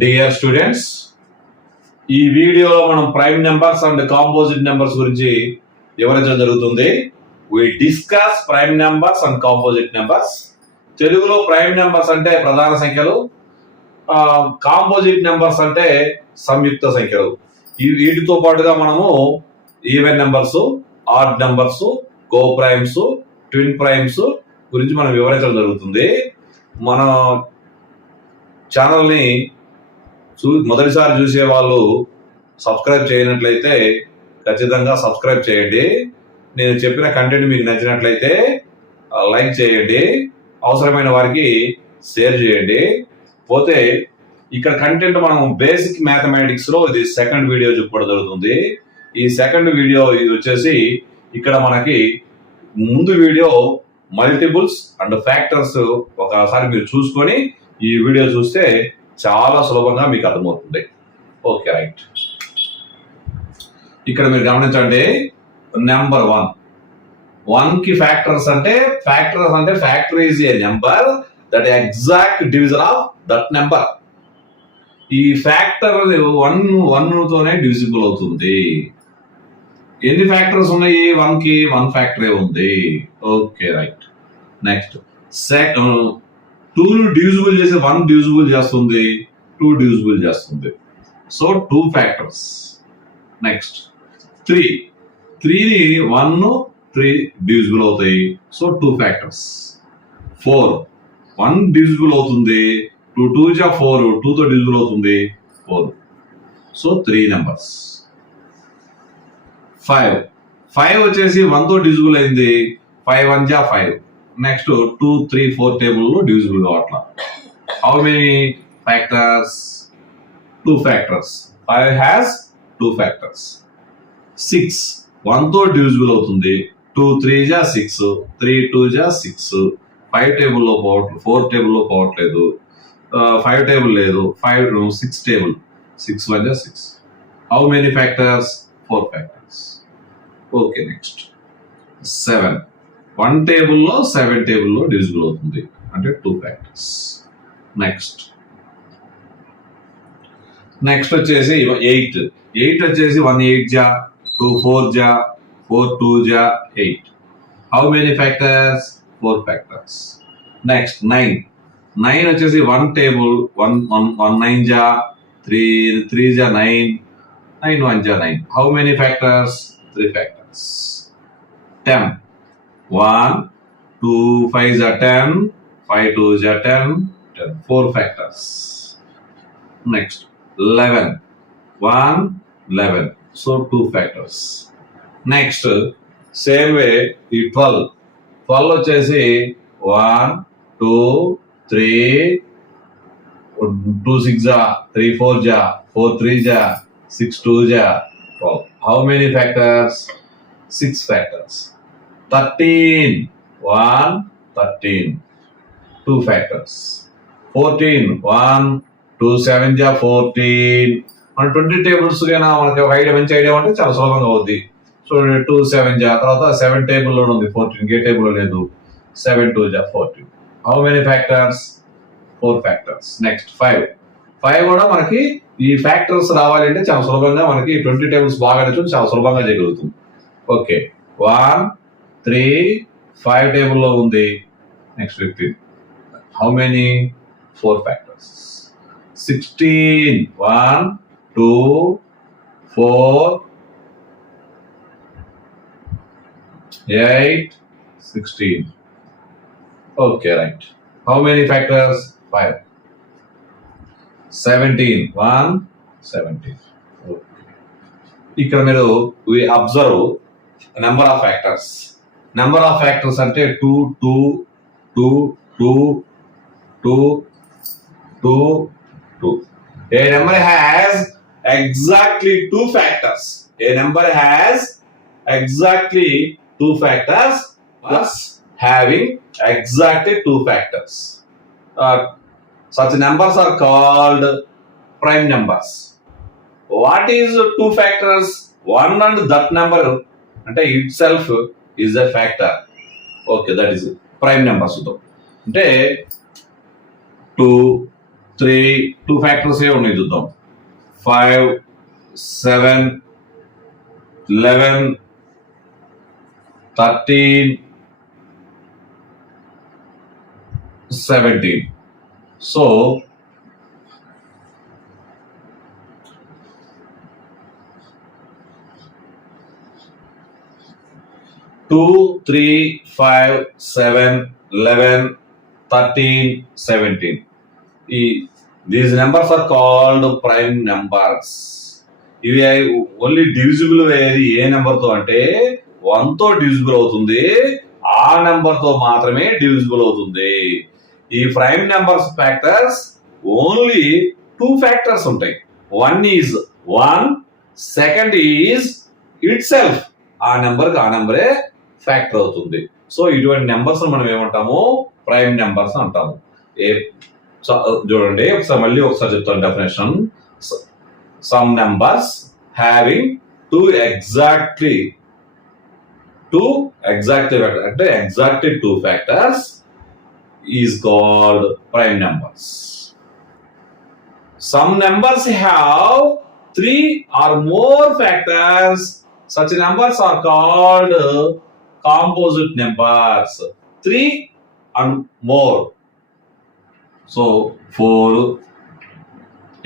Dear students, ఈ వీడియోలో మనం prime numbers and composite numbers గురించి వివరించడం జరుగుతుంది. We discuss prime numbers and composite numbers. తెలుగులో ప్రైమ్ నెంబర్స్ అంటే ప్రధాన సంఖ్యలు, కాంపోజిట్ నెంబర్స్ అంటే సంయుక్త సంఖ్యలు. వీటితో పాటుగా మనము even numbers, odd numbers, co primes, twin primes గురించి మనం వివరించడం జరుగుతుంది. మన ఛానల్ని మొదటిసారి చూసే వాళ్ళు సబ్స్క్రైబ్ చేయనట్లయితే ఖచ్చితంగా సబ్స్క్రైబ్ చేయండి. నేను చెప్పిన కంటెంట్ మీకు నచ్చినట్లయితే లైక్ చేయండి, అవసరమైన వారికి షేర్ చేయండి. పోతే ఇక్కడ కంటెంట్ మనం బేసిక్ మ్యాథమెటిక్స్ లో ఇది సెకండ్ వీడియో చెప్పడం జరుగుతుంది. ఈ సెకండ్ వీడియో వచ్చేసి ఇక్కడ మనకి ముందు వీడియో మల్టిపుల్స్ అండ్ ఫ్యాక్టర్స్ ఒకసారి మీరు చూసుకొని ఈ వీడియో చూస్తే చాలా సులభంగా మీకు అర్థమవుతుంది. Okay, right. ఇక్కడ మీరు గమనించండి, నెంబర్ 1 కి ఫ్యాక్టర్స్ అంటే factor is a number that exact division of that number. ఈ ఫ్యాక్టర్ 1 తోనే డివిజిబుల్ అవుతుంది. ఎన్ని ఫ్యాక్టర్స్ ఉన్నాయి? 1 కి 1 ఫ్యాక్టరే ఉంది. Okay, right. నెక్స్ట్ 2 డివిజిబుల్ చేసి 1 డివిజిబుల్ చేస్తుంది, 2 డివిజిబుల్ చేస్తుంది. So 2 factors. నెక్స్ట్ 3ని 1, 3 డివిజిబుల్ అవుతాయి. So 2 factors. 1 డివిజిబుల్ అవుతుంది, 2 2 జా 4, 2 తో డివిజిబుల్ అవుతుంది 4. So 3 numbers. 5 వచ్చేసి 1 తో డివిజిబుల్ అయింది, 5 1 జా 5. నెక్స్ట్ 2 3 4 టేబుల్లో డివిజిబుల్ కావట్లా. How many factors? 2 factors. 5 has 2 factors. 6 1 తో డివిజిబుల్ అవుతుంది, 2 3 జా 6, 3 2 జా 6. 5 టేబుల్లో పోవట్లేదు, 4 టేబుల్లో పోవట్లేదు, 5 టేబుల్ లేదు, 6 టేబుల్, 6 1 జా 6. How many factors? 4 factors. Okay, next 7 1 టేబుల్లో 7 టేబుల్లో డివిజిబుల్ అవుతుంది, అంటే 2 ఫ్యాక్టర్స్. నెక్స్ట్ వచ్చేసి 8 వచ్చేసి 1 8 జా, 2 4 జా, 4 2 జా 8. How many factors? 4 factors. Next 9 వచ్చేసి 1 టేబుల్, 1 9 జా, 3 3 జా 9, 9 1 జా 9. How many factors? 3 ఫ్యాక్టర్స్. 10 1 2 5 జా 10, 5 2 జా 10, 4 factors. Next 11 1 11, so 2 factors. Next same way ఈ 12 వచ్చేసి 1 2 3 2 6 జా, 3 4 జా, 4 3 జా, 6 2 జా 12. How many factors? 6 factors. 13 1 13, 2 factors. 14 1 2 7 జా 14. మన 20 టేబుల్స్ కైనా మనకి ఒక ఐడియా, మంచి ఐడియా ఉంటే చాలా సులభంగా అవుద్ది. సో 2 7 జా, తర్వాత 7 టేబుల్లో ఉంది, 14 ఏ టేబుల్లో లేదు, 7 2 జా 14. How many factors? 4 factors. Next 5 కూడా మనకి ఈ ఫ్యాక్టర్స్ రావాలి అంటే చాలా సులభంగా మనకి 20 టేబుల్స్ బాగా నచ్చుతుంది, చాలా సులభంగా చేయగలుగుతుంది. ఓకే, 1 3 5 టేబుల్లో ఉంది. Next 15. How many? 4 factors. 16 1 2 4 8 16. Okay, right. How many factors? 5. 17 1 17. ఇక్కడ మీరు observe number of factors. Number of factors అంటే 2 2 2 2 2 2 2. A number has exactly 2 factors. A number has exactly 2 factors plus having exactly 2 factors. Such numbers are called prime numbers. What is 2 factors? 1 and that number అంటే itself is a factor. Okay, that is prime numbers. అంటే 2 3 2 factors ఏ ఉన్నాయి చూద్దాం. 5 7 11 13 17. So 2 3 5 7 11 13 17. These numbers are called prime numbers. ఇవి only divisible అయ్యేది ఏ number తో అంటే 1 తో divisible అవుతుంది, ఆ నెంబర్ తో మాత్రమే డివిజిబుల్ అవుతుంది. ఈ prime numbers factors only 2 factors ఉంటాయి. 1 is 1, second is it self, ఆ నెంబరే ఫ్యాక్టర్ అవుతుంది. సో ఇటువంటి నెంబర్స్ మనం ఏమంటాము, ప్రైమ్ నెంబర్స్ అంటాము. చూడండి మళ్ళీ ఒకసారి చెప్తాను definition. Some numbers having two exactly అంటే exactly 2 factors is called prime numbers. Some numbers have 3 or more factors. Such numbers are called composite numbers. 3 and more. So 4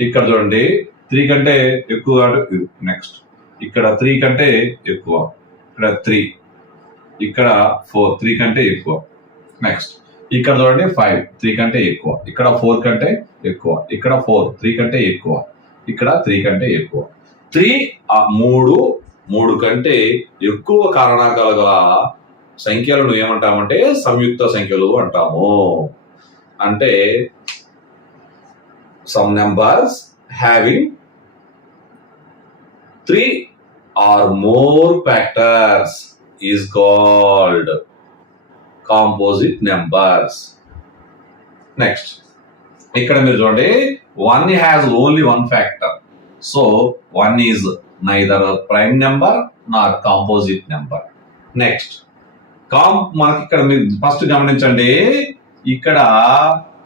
ఇక్కడ చూడండి 3 కంటే ఎక్కువ, నెక్స్ట్ ఇక్కడ 3 కంటే ఎక్కువ, ఇక్కడ 3, ఇక్కడ 4 3 కంటే ఎక్కువ, నెక్స్ట్ ఇక్కడ చూడండి 5 3 కంటే ఎక్కువ, ఇక్కడ 4 కంటే ఎక్కువ, ఇక్కడ 4 3 కంటే ఎక్కువ, ఇక్కడ 3 కంటే ఎక్కువ. 3 కంటే ఎక్కువ కారణాలు గల సంఖ్యలను ఏమంటామంటే సంయుక్త సంఖ్యలు అంటాము. అంటే some numbers having 3 or more factors is called composite numbers. Next, ఇక్కడ మీరు చూడండి 1 has only 1 factor, so 1 is neither a prime number nor composite number. Next, మనకి ఇక్కడ మీరు ఫస్ట్ గమనించండి, ఇక్కడ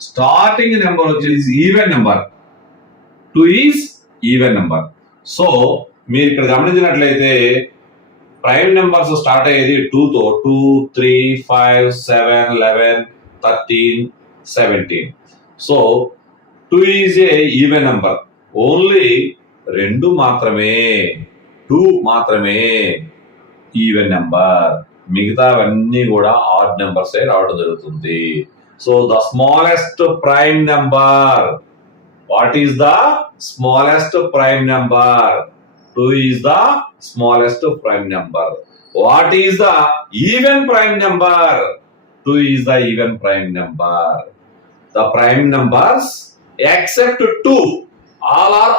స్టార్టింగ్ నెంబర్ వచ్చేసి even number, 2 is even number. So మీరు ఇక్కడ గమనించినట్లయితే ప్రైమ్ నెంబర్స్ స్టార్ట్ అయ్యేది 2 తో, 2 3 5 7 11 13 17. So 2 is a even number, only 2 మాత్రమే, 2 మాత్రమే ఈవెన్ నెంబర్, మిగతావన్నీ కూడా ఆడ్ నెంబర్స్ రావడం జరుగుతుంది. So the smallest prime number, what is the smallest prime number? 2 is the smallest prime number. What is the even prime number? 2 is the even prime number. The prime numbers except 2, all are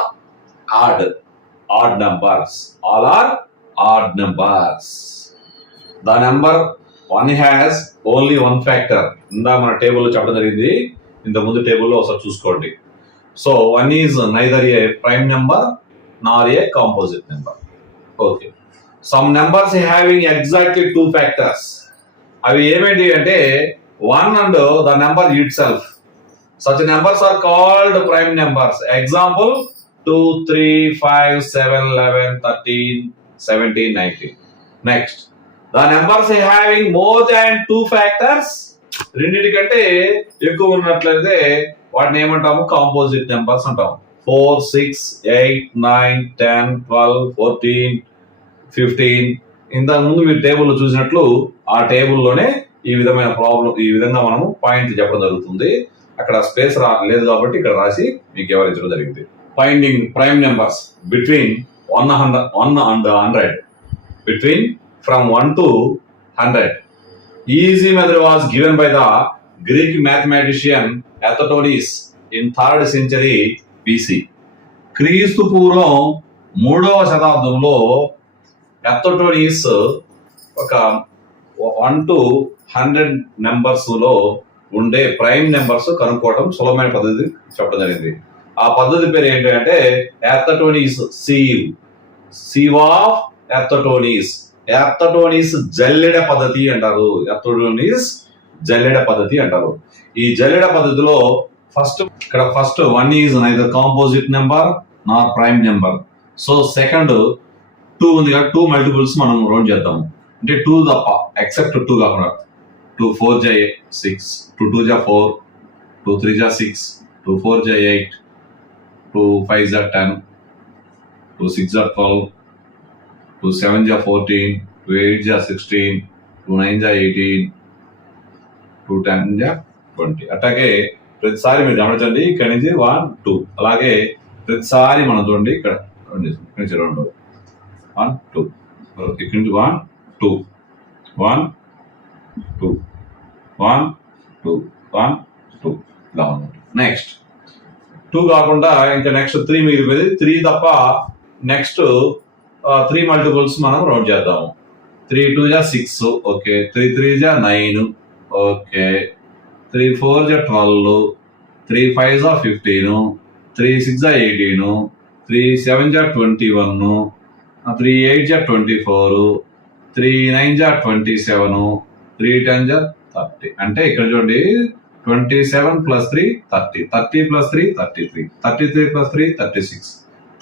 odd numbers. All are odd numbers. The number 1 has only 1 factor. ఇందా మన టేబుల్లో చెప్పడం జరిగింది, ఇంత ముందు టేబుల్లో ఒకసారి చూసుకోండి. So 1 is neither a prime number nor a composite number. Okay, some numbers having exactly 2 factors. అవి ఏమేంటి అంటే 1 and the number itself. Such numbers are called prime numbers. Example 2 3 5 7 11 13 17 19. Next, the numbers having more than 2 factors, రెండింటికంటే ఎక్కువ ఉన్నట్లయితే వాటిని ఏమంటాము, composite numbers అంటాము. 4 6 8 9 10 12 14 15. ఇంతకు ముందు మీరు టేబుల్లో చూసినట్లు ఆ టేబుల్లోనే ఈ విధంగా మనము పాయింట్లు చెప్పడం జరుగుతుంది. అక్కడ స్పేస్ లేదు కాబట్టి ఇక్కడ రాసి మీకు వివరించడం జరిగింది. Finding prime numbers between 1 and 100, between from 1 to 100. Easy method was given by the Greek mathematician Eratosthenes in 3rd century BC. క్రీస్తు పూర్వం 3వ శతాబ్దంలో ఎరతోస్థెనీస్ ఒక 1 to 100 నెంబర్స్ లో ఉండే ప్రైమ్ నెంబర్స్ కనుక్కోవడం సులభమైన పద్ధతి చెప్పడం జరిగింది. ఆ పద్ధతి పేరు ఏంటంటే ఎరతోస్థెనీస్ సీవ్ ఆఫ్ ఎరతోస్థెనీస్. ఎరతోస్థెనీస్ జల్లెడ పద్ధతి అంటారు. ఈ జల్లెడ పద్ధతిలో first 1 is neither composite number Nar prime number. So second 2 ఉంది కదా, 2 మల్టిపుల్స్ మనం రౌండ్ చేద్దాము. అంటే 2 తప్ప, ఎక్సెప్ట్ 2 కాకుండా. 2 4 జా 6, 2 2 జా 4, 2 3 జా 6, 2 4 జా 8, 2 5 జా 10, 2 6 జా 12, 2 7 జా 14, 2 8 జా 16, 2 9 జా 18, 2 10 జా 20. అట్లాగే ప్రతిసారి మీరు గమనించండి, ఇక్కడ నుంచి 1 2, అలాగే ప్రతిసారి మనం చూడండి ఇక్కడ నుంచి 2 1 2, ఇక్కడ నుంచి 1 2 1 2 1 2 1 2 ఇలా ఉంది. నెక్స్ట్ 2 కాకుండా ఇంకా నెక్స్ట్ 3 మిగిలిపోయింది. 3 తప్ప నెక్స్ట్ 3 మల్టిపుల్స్ మనం రౌండ్ చేద్దాము. 3 2 జా 6, ఓకే. 3 3 జా 9, ఓకే. 3 4 జా 12, 3 5 జా 15, 3 6 జా 18, 3 7 జా 21, 3 8 జా 24, 3 9 జా 27, 3 10 జా 30. అంటే ఇక్కడ చూడండి 27 plus 3 30, 30 plus 3 33, 33 plus 3 36,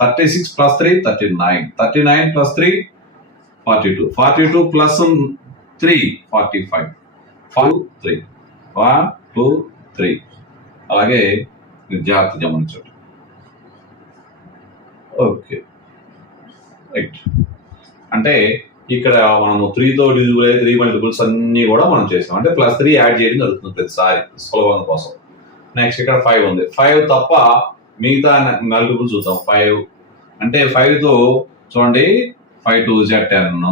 36 plus 3 39, 39 plus 3 42, 42 plus 3 45, 3 1 2 3. అలాగే మీరు జాగ్రత్త గమనించండి. Okay right. అంటే ఇక్కడ మనము 3తో డిజిబుల్ అయ్యే 3 మల్టిపుల్స్ అన్ని కూడా మనం చేసాం. అంటే ప్లస్ 3 యాడ్ చేయడం జరుగుతుంది ప్రతిసారి సులభం కోసం. నెక్స్ట్ ఇక్కడ 5 ఉంది. 5 తప్ప మిగతా మల్టిపుల్స్ చూద్దాం. 5 అంటే 5తో చూడండి 5 2 జా 10,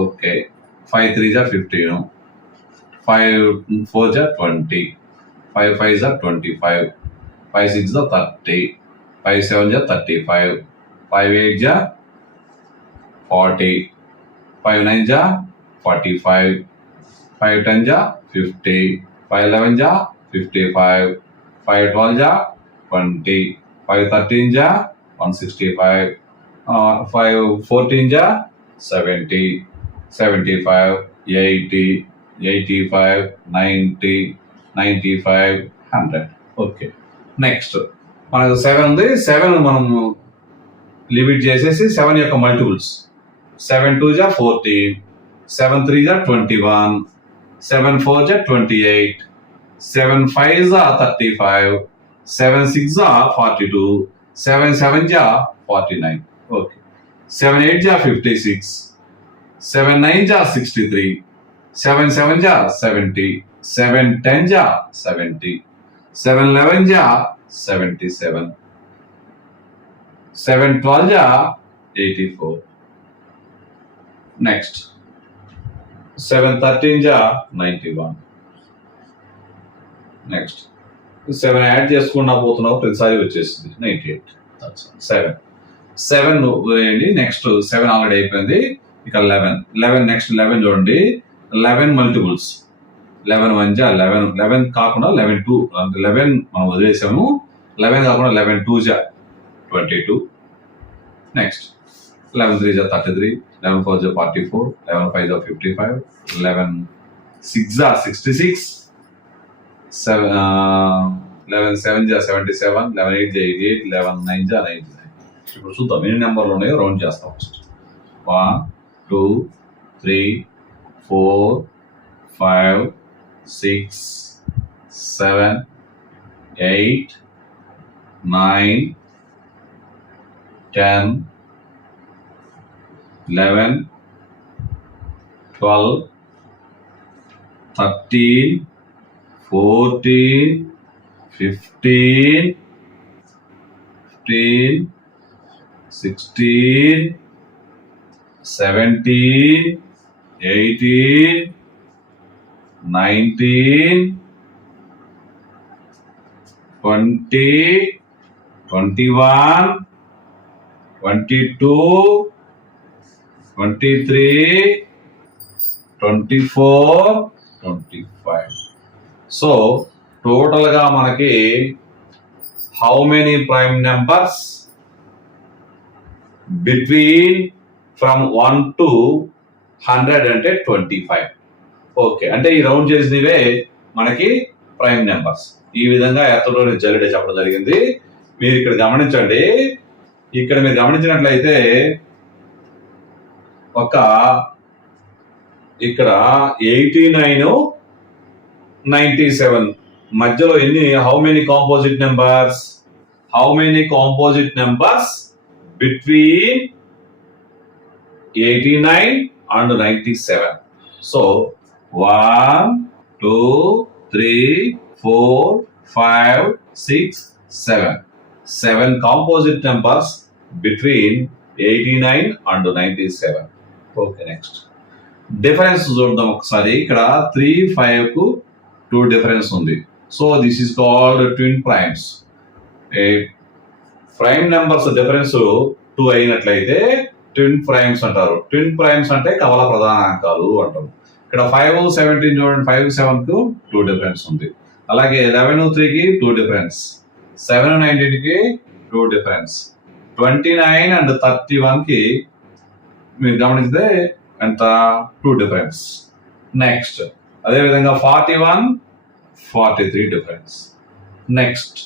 ఓకే. 5 3 జా 15, 5 4 జా 20, 5 5 జా 25, 5 6 జా 30, 5 7 జా 35, 5 8 జా 40, 5 9 జా 45, 5 10 జా 50, 5 11 జా 55, 5 12 జా 20, 5 13 జా 165, 5 14 జా 70, 75, 80, 85, 90, 95, 100. ఓకే. నెక్స్ట్ మనకు 7 ఉంది. 7 మనం లిమిట్ చేసేసి 7 యొక్క మల్టిపుల్స్. 7 2 జా 14, 7 3 జా 21, 7 4 జా 28, 7 5 జా 35, 7 6 జా 42, 7 7 జా 49, ఓకే. 7 8 జా 56, 7 9 జా 63, 7 7 జా 70, 7 10 జా 70, 7 11 జా 77, 7 12 జా 84. నెక్స్ట్ 7 13 జా 91. నెక్స్ట్ 7 యాడ్ చేసుకున్నా పోతున్నావు ప్రతిసారి వచ్చేసింది 98. 7 వేయండి. నెక్స్ట్ 7 ఆల్రెడీ అయిపోయింది. ఇక 11 నెక్స్ట్ 11 చూడండి. 11 మల్టిపుల్స్. 11 1 జా 11, 11 కాకుండా 11 2, 11 మనం వదిలేసాము. 11 కాకుండా 11 2 జా 22. నెక్స్ట్ 11 3 జా 33, 11 4 జా 44, 11 5 జా 55, 11 6 జా 66, 11 7 జా 77, 11 8 జా 88, 11 9 జా 99. ఇప్పుడు చూద్దాం ఎన్ని నెంబర్లు ఉన్నాయో రౌండ్ చేస్తాం. ఫస్ట్ 1 2 3 4 5 6 7 8 9 10 11 12 13 14 15 16 17 18 19 20 21 22 23 24 25. సో టోటల్ గా మనకి how many prime numbers between from 1 to 100 అంటే 25. ఓకే, అంటే ఈ రౌండ్ చేసినవే మనకి ప్రైమ్ నెంబర్స్. ఈ విధంగా ఎత్తలోని జల్లెడ చెప్పడం జరిగింది. మీరు ఇక్కడ గమనించండి. ఇక్కడ మీరు గమనించినట్లయితే ఇక్కడ 89, 97 మధ్యలో how many composite numbers between 89 and 97? So 1, 2, 3, 4, 5, 6, 7. 7 composite numbers between 89 and 97. Okay, next. Difference చూద్దాం ఒకసారి. ఇక్కడ 3, 5 కు 2 డిఫరెన్స్ ఉంది. So this is called twin primes. Prime numbers difference 2 అయినట్లయితే ట్విన్ ప్రైమ్స్ అంటారు. ట్విన్ ప్రైమ్స్ అంటే కవల ప్రధానాంకాలు అంటారు. ఇక్కడ 5, 17 చూడండి. 5, 7 కు 2 డిఫరెన్స్ ఉంది. అలాగే 11, 3 కి 2 డిఫరెన్స్, 7, 19 కి 2 డిఫరెన్స్, 29 and 31 కి మీరు గమనిస్తే ఎంత 2 డిఫరెన్స్. నెక్స్ట్ అదేవిధంగా 41, 43 డిఫరెన్స్. నెక్స్ట్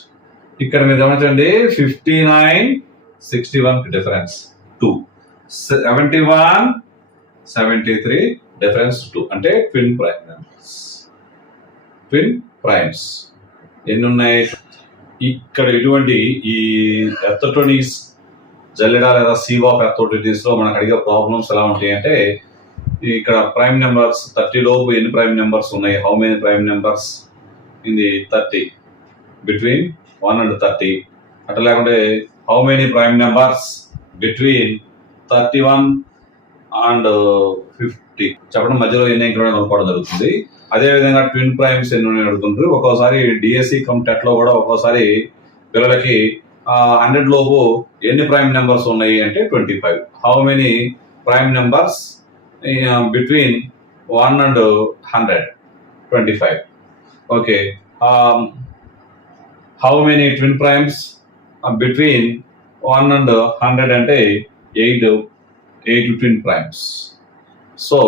ఇక్కడ మీరు గమనించండి 59, 61 కి డిఫరెన్స్ 2, 71, 73 డిఫరెన్స్ 2. అంటే twin prime numbers. Twin primes ఎన్ని ఉన్నాయి? ఇక్కడ ఇటువంటి ఈ ఎర్తోటోనీస్ జల్లెడ లేదా సీవ్ ఆఫ్ ఎర్తోటోనీస్ లో మనకు అడిగే ప్రాబ్లమ్స్ ఎలా ఉంటాయి అంటే, ఇక్కడ ప్రైమ్ నెంబర్స్ 30 లోపు ఎన్ని ప్రైమ్ నెంబర్స్ ఉన్నాయి, how many prime numbers in the 30 between 1 and 30. అట్లా లేకుంటే how many prime numbers between 31 and 50 చెప్పడం, మధ్యలో ఎన్ని ఇంక్లూడ్ అనుకోవడం జరుగుతుంది. అదేవిధంగా ట్విన్ ప్రైమ్స్ ఎన్ని అడుగుతుంటారు. ఒక్కోసారి డిఎస్సి టెట్ లో కూడా ఒక్కోసారి పిల్లలకి 100 లోపు ఎన్ని ప్రైమ్ నెంబర్స్ ఉన్నాయి అంటే 25. How many prime numbers between 1 and 100? 25. Okay. How many twin primes between 1 and 100 అంటే 8 twin primes. So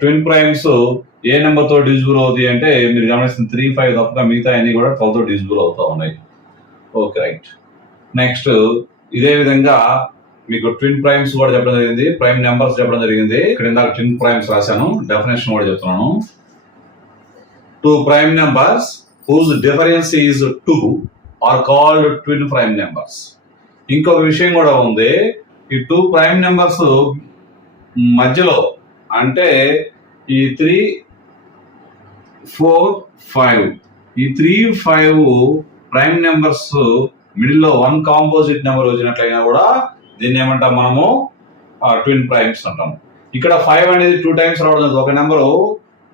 twin primes ఏ నెంబర్ తో డివిజిబుల్ అవుతాయి అంటే మీరు గమనిస్తుంది 3, 5 తప్పగా మిగతా అన్ని కూడా 12 తో డివిజిబుల్ అవుతా ఉన్నాయి. Okay, right. నెక్స్ట్ ఇదే విధంగా మీకు ట్విన్ ప్రైమ్స్ కూడా చెప్పడం జరిగింది, ప్రైమ్ నెంబర్స్ చెప్పడం జరిగింది. ఇక్కడ ఇందాక ట్విన్ ప్రైమ్స్ రాశాను, డెఫినేషన్ కూడా చెప్తున్నాను. 2 prime numbers whose difference is 2 are called twin prime numbers. ఇంకొక విషయం కూడా ఉంది. ఈ 2 ప్రైమ్ నెంబర్స్ మధ్యలో అంటే ఈ 3, 4, 5 ఈ 3, 5 ప్రైమ్ నెంబర్స్ మిడిల్ లో 1 కాంపోజిట్ నెంబర్ వచ్చినట్లయినా కూడా దీన్ని ఏమంటాం మనము ట్విన్ ప్రైమ్స్ అంటాం. ఇక్కడ 5 అనేది 2 టైమ్స్ రావడం జరుగుతుంది. ఒక నెంబరు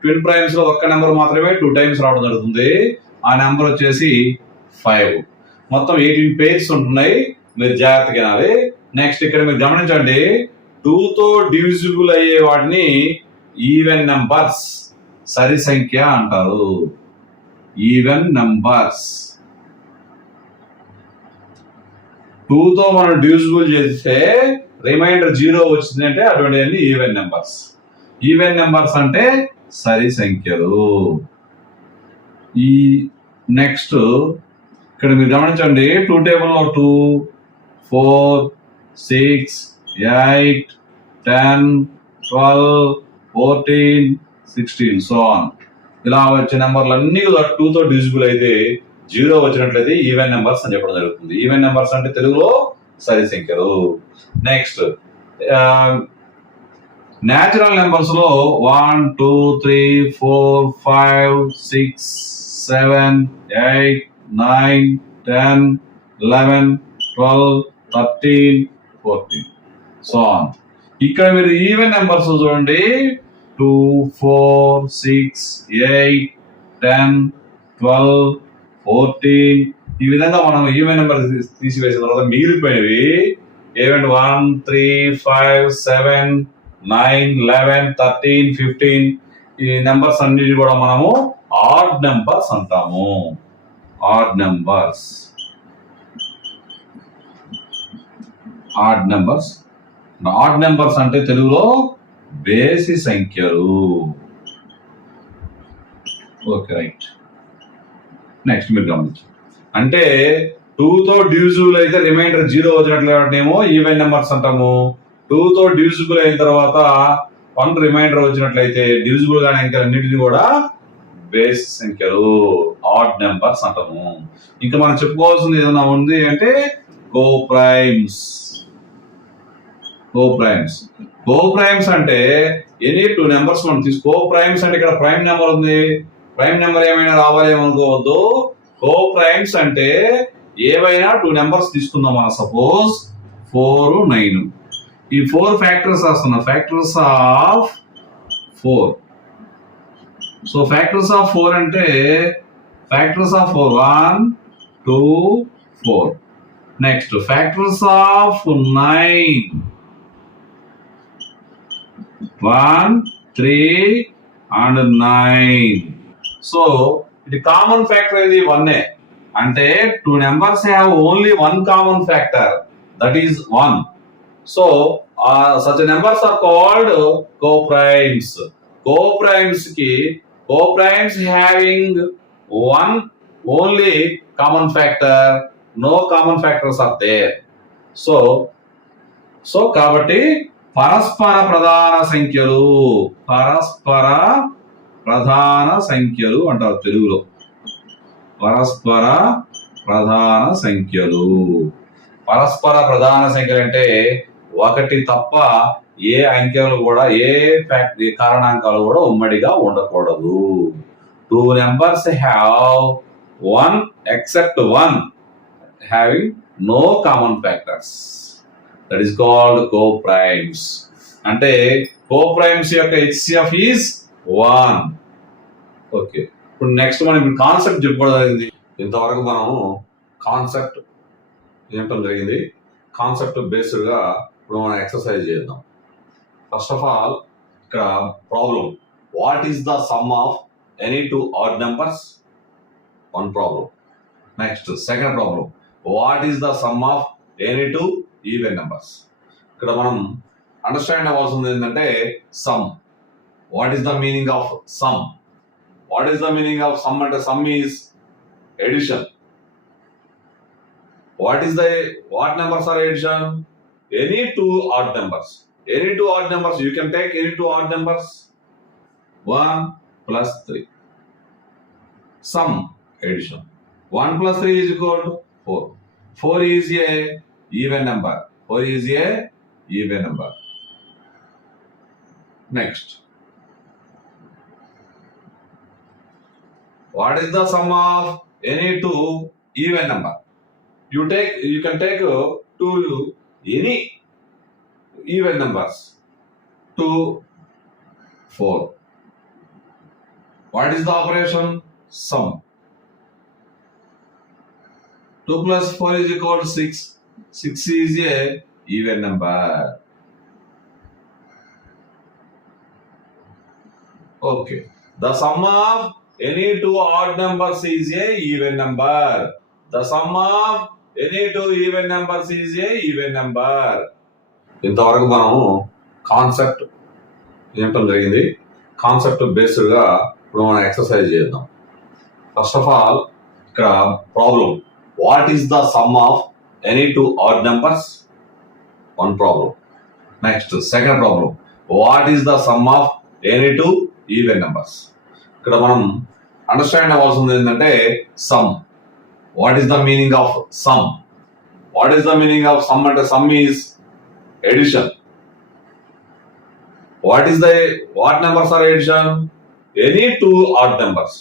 ట్విన్ ప్రైమ్స్ లో ఒక్క నెంబర్ మాత్రమే 2 టైమ్స్ రావడం జరుగుతుంది. ఆ నెంబర్ వచ్చేసి 5. మొత్తం 18 పేర్స్ ఉంటున్నాయి, మీరు జాగ్రత్తగా వినాలి. నెక్స్ట్ ఇక్కడ మీరు గమనించండి, 2 తో డివిజిబుల్ అయ్యే వాటిని ఈవెన్ నంబర్స్, సరి సంఖ్య అంటారు. Even numbers. 2 తో మనం డివిజిబుల్ చేస్తే రిమైండర్ 0 వచ్చింది అంటే అటువంటి ఈవెన్ నెంబర్స్. ఈవెన్ నెంబర్స్ అంటే సరి సంఖ్యలు. ఈ నెక్స్ట్ ఇక్కడ మీరు గమనించండి, 2 టేబుల్లో 2, 4, 6, 8, 10, 12, 14, 16 సో ఆన్. ఇలా వచ్చే నెంబర్లు అన్ని 2 తో డివిజిబుల్ అయితే 0 వచ్చినట్లయితే ఈవెన్ నెంబర్స్ అని చెప్పడం జరుగుతుంది. ఈవెన్ నెంబర్స్ అంటే తెలుగులో సరి సంఖ్యలు. నెక్స్ట్ న్యాచురల్ నెంబర్స్ లో 1, 2, 3, 4, 5, 6, 7, 8, 9, 10, 11, 12, 13, 14 సో ఆన్. ఇక్కడ మీరు ఈవెన్ నెంబర్స్ చూడండి, 2, 4, 6, 8, 10, 12, 14 ఈ విధంగా మనం ఈవెన్ నెంబర్ తీసివేసిన తర్వాత మిగిలిపోయినవి ఏమంటే 1, 3, 5, 7, 9, 11, 13, 15 ఈ నెంబర్స్ అన్నిటి కూడా మనము ఆడ్ నెంబర్స్ అంటాము. Odd numbers. Odd numbers. Odd numbers అంటే తెలుగులో బేసి సంఖ్యలు. Okay, right. నెక్స్ట్ మీరు గమనించండి. అంటే 2తో డివిజిబుల్ అయితే రిమైండర్ 0 వచ్చినట్లేమో ఈవెన్ నెంబర్స్ అంటాము. 2తో డివిజిబుల్ అయిన తర్వాత 1 రిమైండర్ వచ్చినట్లయితే డివిజిబుల్ గానే అంకెలన్నిటిని కూడా బేస్ సంఖ్యలు ఆడ్ నెంబర్స్ అంటాము. ఇంకా మనం చెప్పుకోవాల్సింది ఏదైనా ఉంది అంటే కో ప్రైమ్స్. కో ప్రైమ్స్ అంటే ఎనీ 2 నెంబర్స్ మనం కో ప్రైమ్స్ అంటే ఇక్కడ ప్రైమ్ నెంబర్ ఉంది, ప్రైమ్ నెంబర్ ఏమైనా రావాలి ఏమనుకోవద్దు. కో ప్రైమ్స్ అంటే ఏవైనా 2 నెంబర్స్ తీసుకుందాం మనం. సపోజ్ 4, 9. ఈ 4 ఫ్యాక్టర్స్ రాస్తున్నా, factors of 4. So factors of 4 అంటే factors of 4 1, 2, 4. Next factors of 9 1, 3 and 9. So ఇది కామన్ ఫ్యాక్టర్ ఇది 1. అంటే 2 numbers have only 1 common factor, that is 1. So such numbers are called co-primes. Co-primes having one only common factor, no common factors are there. So కాబట్టి పరస్పర ప్రధాన సంఖ్యలు అంటారు తెలుగులో. పరస్పర ప్రధాన సంఖ్యలు అంటే ఒకటి తప్ప ఏ అంకెలు కూడా ఏ కారణాంకాలు కూడా ఉమ్మడిగా ఉండకూడదు. 2 numbers have 1 except 1 having no common factors, that is called co-primes. అంటే co-primes యొక్క HCF is 1. ఓకే, ఇప్పుడు నెక్స్ట్ మనం కాన్సెప్ట్ చెప్పుకోవడం. ఇంతవరకు మనం కాన్సెప్ట్ ఏంటో జరిగింది. కాన్సెప్ట్ బేస్డ్ గా ఇప్పుడు మనం ఎక్సర్సైజ్ చేద్దాం. ఫస్ట్ ఆఫ్ ఆల్ ఇక్కడ problem, what is the sum of any 2 odd numbers? 1 problem. Next second problem, what is the sum of any 2 even numbers? ఇక్కడ మనం అండర్స్టాండ్ అవ్వాల్సింది ఏంటంటే sum. What is the meaning of sum? What is the meaning of sum అంటే sum is addition. What numbers are addition? Any 2 odd numbers. You can take any 2 odd numbers. 1 plus 3. Sum, addition. 1 plus 3 is equal to 4. 4 is a even number. Next. What is the sum of any 2 even number? You can take 2 any even numbers. 2, 4. What is the operation? Sum. 2 plus 4 is equal to 6. 6 is a even number. Okay. The sum of any 2 odd numbers is a even number. The sum of any 2 even numbers is a even number. ఇంతవరకు మనం concept ఏంటో జరిగింది. Concept based గా ఇప్పుడు మనం exercise చేద్దాం. First of all ఇక్కడ problem, what is the sum of any 2 odd numbers? 1 problem. Next second problem, what is the sum of any 2 even numbers? ఇక్కడ మనం అండర్స్టాండ్ అవ్వాల్సింది ఏంటంటే sum. What is the meaning of sum? అంటే sum is addition. What numbers are addition? Any 2 odd numbers.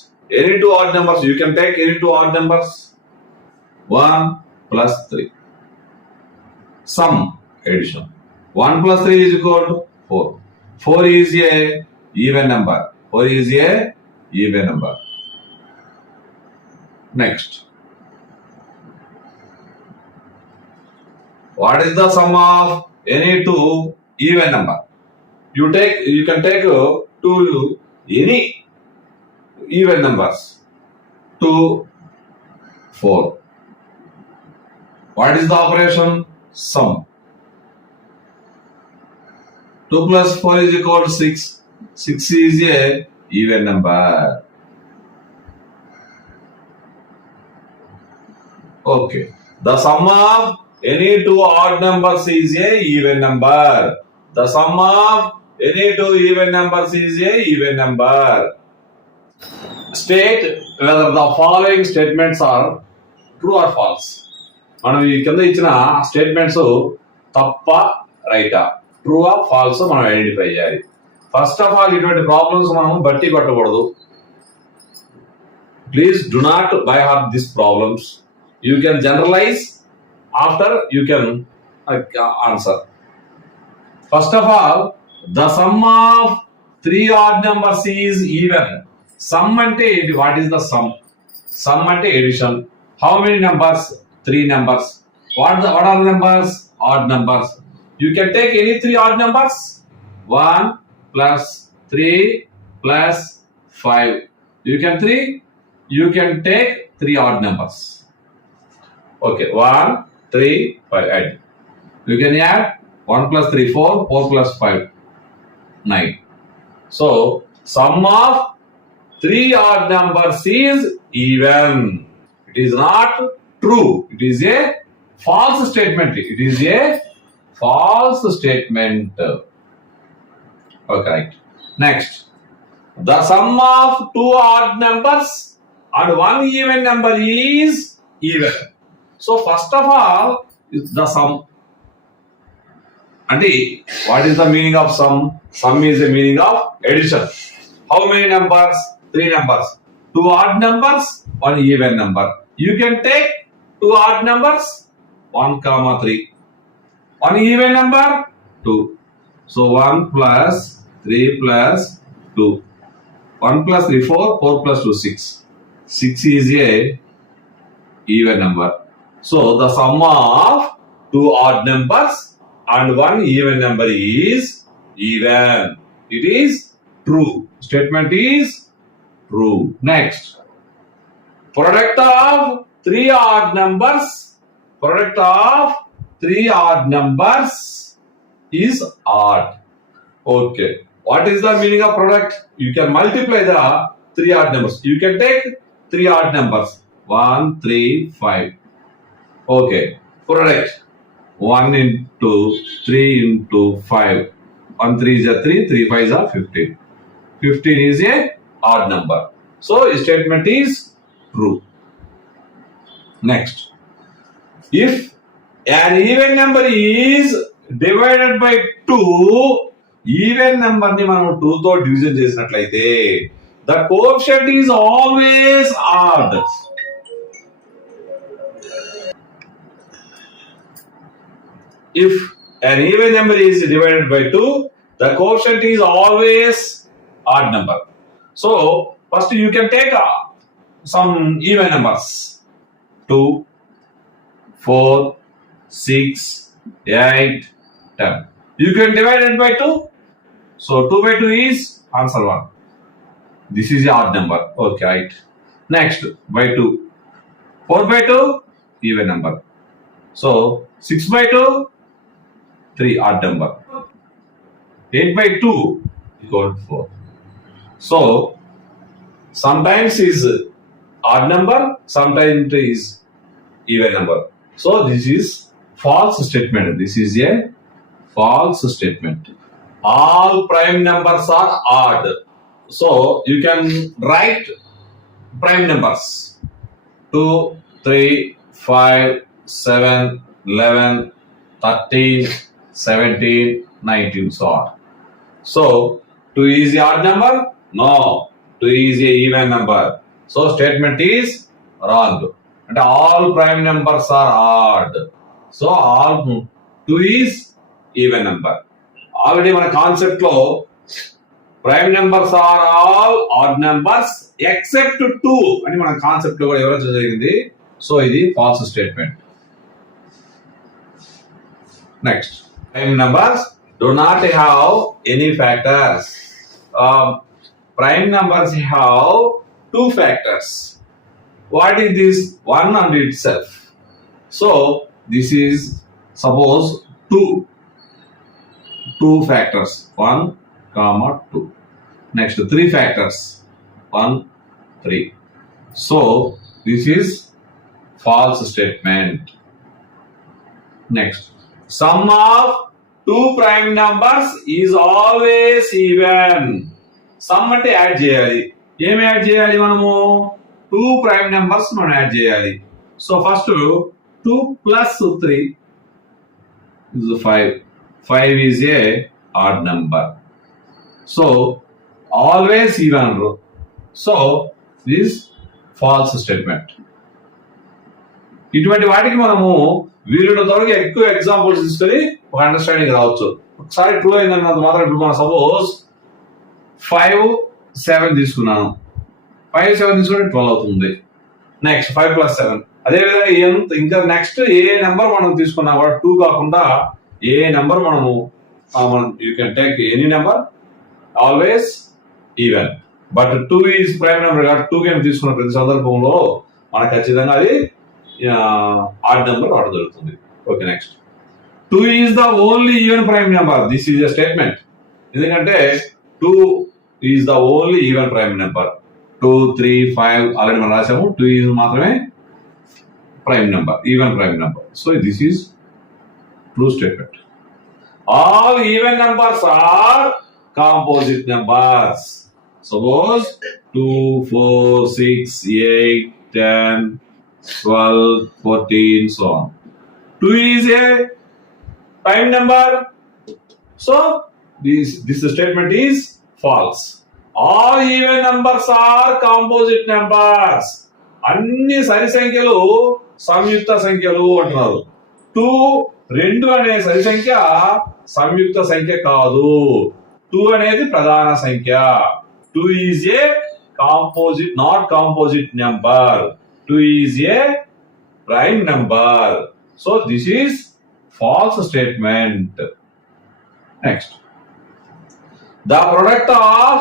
You can take any 2 odd numbers. 1 plus 3. Sum, addition. 1 plus 3 is equal to 4. 4 is a even number. Next. What is the sum of any 2 even number? You can take 2 any even numbers. 2, 4. What is the operation? Sum. 2 plus 4 is equal to 6. 6 is a even number. Okay. The sum of any two odd numbers is a even number. The sum of any two even numbers is a even number. State whether the following statements are true or false. మనం ఈ కింద ఇచ్చిన statements తప్ప రైటా, true ఆ falls మనం identify చేయాలి. ఫస్ట్ ఆఫ్ ఆల్ ఇటువంటి ప్రాబ్లమ్స్ మనం బట్టి కొట్టకూడదు. Please do not by heart this problems. You can generalise after you can answer. First of all the sum of 3 odd numbers is even. Sum అంటే ఏంటి? What is the sum? Sum అంటే addition. How many numbers? 3 numbers. What are the numbers? Odd numbers. You can take any 3 odd numbers. 1 plus 3 plus 5. You can take 3 odd numbers. Okay, 1, 3, 5. Add. You can add 1 plus 3, 4, 4 plus 5, 9. So, sum of 3 odd numbers is even. It is not true. It is a false statement. It is a false statement. Okay, right. Next. The sum of 2 odd numbers and 1 even number is even. So, first of all, the sum. And what is the meaning of sum? Sum is the meaning of addition. How many numbers? 3 numbers. 2 odd numbers, 1 even number. You can take 2 odd numbers, 1, 3. 1 even number, 2. So 1 plus 3 plus 2. 1 plus 3, 4, 4 plus 2, 6. 6 is a even number. So the sum of 2 odd numbers and 1 even number is even. It is true. Statement is true. Next. Product of 3 odd numbers. Product of 3 odd numbers is odd. Okay. What is the meaning of product? You can multiply the 3 odd numbers. You can take 3 odd numbers. 1, 3, 5. Okay. Product. 1 into 3 into 5. 1 3 is a 3, 3 5 is a 15. 15 is a odd number. So, statement is true. Next. If an even number is divided by 2, even number ni మనం 2 తో division చేసినట్లయితే the coefficient is always odd. If an even number is divided by 2, the quotient is always odd number. So, first you can take some even numbers. 2, 4, 6, 8, 10. You can divide it by 2. So, 2 by 2 is answer 1. This is the odd number. Okay, right. Next, by 2. 4 by 2, even number. So, 6 by 2, 3 odd number. 8 by 2 equal to 4. So, sometimes is odd number, sometimes is even number. So, this is false statement. This is a false statement. All prime numbers are odd. So, you can write prime numbers. 2, 3, 5, 7, 11, 13, 17, 19, so on. So, 2 is the odd number? No. 2 is a even number. So, statement is wrong. And all prime numbers are odd. So, all 2 is even number. Already మన concept లో prime numbers are all odd numbers except 2 అని మన concept లో కూడా వివరించడం జరిగింది. So ఇది false statement. Next, prime numbers do not have any factors. Prime numbers have 2 factors. What is this? 1 and itself. So, this is suppose 2 factors. 1, 2. Next, 3 factors. 1, 3. So, this is false statement. Next, sum of two prime numbers is always even. Sum అంటే add చేయాలి. ఏమి add చేయాలి మనము? Two prime numbers మనం add చేయాలి. So first 2 plus 3 is 5. 5 is a odd number. So always even. So this false statement. ఇటువంటి వాటికి మనము వీలున్న త్వరగా ఎక్కువ ఎగ్జాంపుల్స్ తీసుకొని ఒక అండర్స్టాండింగ్ రావచ్చు. ఒకసారి ట్రూ అయిందన్నది మాత్రం ఇప్పుడు మనం సపోజ్ 5 7 తీసుకున్నాను. 5 7 తీసుకుంటే 12 అవుతుంది. Next 5 plus 7. అదేవిధంగా ఇంకా నెక్స్ట్ ఏ నెంబర్ మనం తీసుకున్నా కూడా 2 కాకుండా ఏ నెంబర్ మనము you can take any number always even. But 2 is prime number కాబట్టి 2 గేమ్ తీసుకున్న ప్రతి సందర్భంలో మనకు ఖచ్చితంగా అది ఆడ్ నెంబర్ రావడం జరుగుతుంది. Okay, next 2 is the only even prime number. This is a statement. ఎందుకంటే 2 is the only even prime number. 2 3 5 already మనం రాసాము. 2 ఈజ్ మాత్రమే prime number, even prime number. So this is true statement. All even numbers are composite numbers. Suppose 2 4 6 8 10 12 14 so on. 2 is a prime number. So this statement is false. All even numbers are composite numbers. అన్ని సరి సంఖ్యలు సంయుక్త సంఖ్యలు అంటున్నారు. 2 2 అనే సరి సంఖ్య సంయుక్త సంఖ్య కాదు. 2 అనేది ప్రధాన సంఖ్య. 2 is a composite, not composite number. 2 is a prime number. So this is false statement. Next, the product of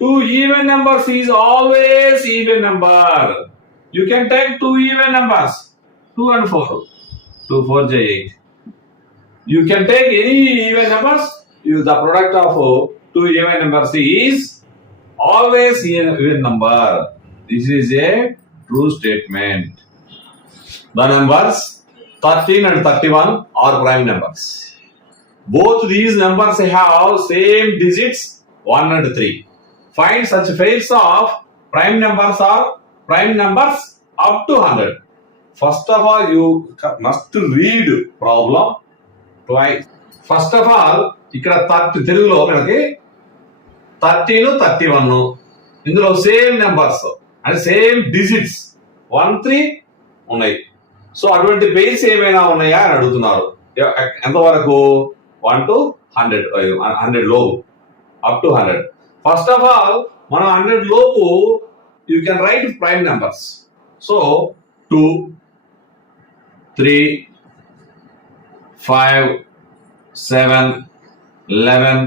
two even numbers is always even number. You can take two even numbers, 2 and 4. 2 4 is 8. You can take any even numbers. The product of two even numbers is always even number. This is a true statement. The numbers 13 and 31 are prime numbers. Both these numbers have same digits 1 and 3. Find such pairs of prime numbers or prime numbers up to 100. First of all, you must read problem twice. First of all, ఇక్కడ 30 తెలుగులో మనకి 13 31 ఇందులో same numbers అంటే same digits 1 3 ఉన్నాయి. So అటువంటి pairs ఏమైనా ఉన్నాయా అని అడుగుతున్నారు. ఎంతవరకు? 1 to 100, 100 లోపు, up to 100. First of all మనం 100 లోపు you can write prime numbers. So 2 3 5 7 11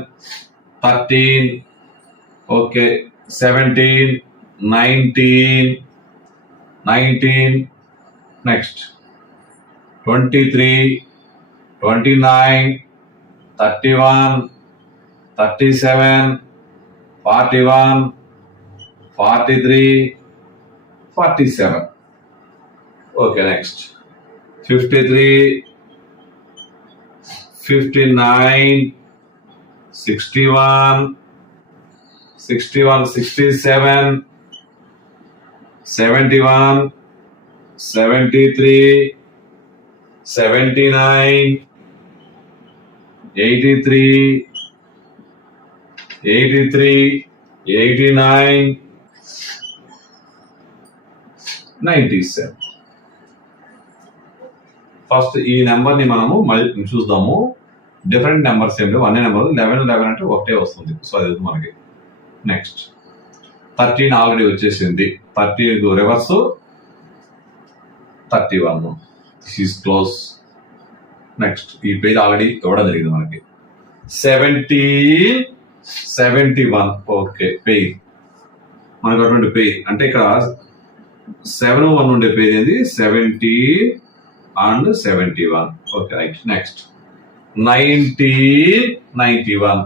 13 okay 17 19 next 23 29 31 37 41 43 47. Okay, next 53 59 61 67 71 73 79 83 89 97. First ఈ నెంబర్ ని మనము మళ్ళీ చూద్దాము. డిఫరెంట్ నెంబర్స్ ఏమి లేవు, అన్ని నెంబర్ 11 అంటే ఒకటే వస్తుంది. సో అది మనకి నెక్స్ట్ 13 ఆల్రెడీ వచ్చేసింది. 13 reverse 31. This is close. Next ఈ పేజ్ ఆల్రెడీ ఇవ్వడం జరిగింది మనకి. 71 ఓకే పేజ్ మనకు అటువంటి పేజ్ అంటే ఇక్కడ 7 1 ఉండే పేజ్ ఏంది 70 and 71. Okay right. నెక్స్ట్ 91